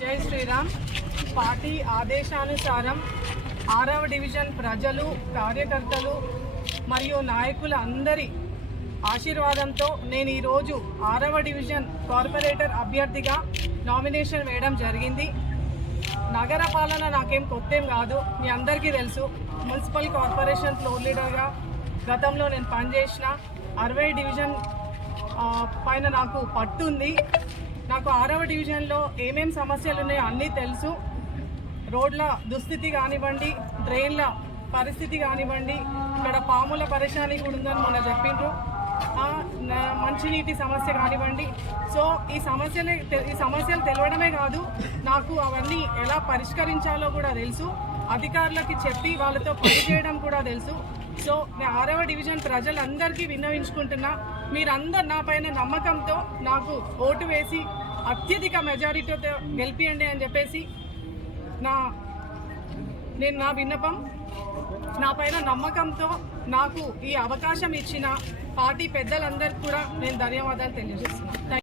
జై శ్రీరామ్. పార్టీ ఆదేశానుసారం 6వ డివిజన్ ప్రజలు, కార్యకర్తలు మరియు నాయకుల అందరి ఆశీర్వాదంతో నేను ఈరోజు 6వ డివిజన్ కార్పొరేటర్ అభ్యర్థిగా నామినేషన్ వేయడం జరిగింది. నగర పాలన నాకేం కొత్తేం కాదు, మీ అందరికీ తెలుసు. మున్సిపల్ కార్పొరేషన్ ఫ్లోర్ లీడర్గా గతంలో నేను పనిచేసిన 60 డివిజన్ పైన నాకు పట్టుంది. నాకు 6వ డివిజన్లో ఏమేమి సమస్యలు ఉన్నాయో అన్నీ తెలుసు. రోడ్ల దుస్థితి కానివ్వండి, డ్రైన్ల పరిస్థితి కానివ్వండి, ఇక్కడ పాముల పరిశాని కూడా ఉందని మొన్న చెప్పిండ్రు, మంచినీటి సమస్య కానివ్వండి. సో ఈ సమస్యలు తెలవడమే కాదు, నాకు అవన్నీ ఎలా పరిష్కరించాలో కూడా తెలుసు. అధికారులకి చెప్పి వాళ్ళతో పనిచేయడం కూడా తెలుసు. సో నేను 6వ డివిజన్ ప్రజలందరికీ విన్నవించుకుంటున్నా, మీరందరు నా పైన నమ్మకంతో నాకు ఓటు వేసి అత్యధిక మెజారిటీతో గెలిపియండి అని చెప్పేసి నా విన్నపం. నా పైన నమ్మకంతో నాకు ఈ అవకాశం ఇచ్చిన పార్టీ పెద్దలందరికీ కూడా నేను ధన్యవాదాలు తెలియజేస్తున్నాను.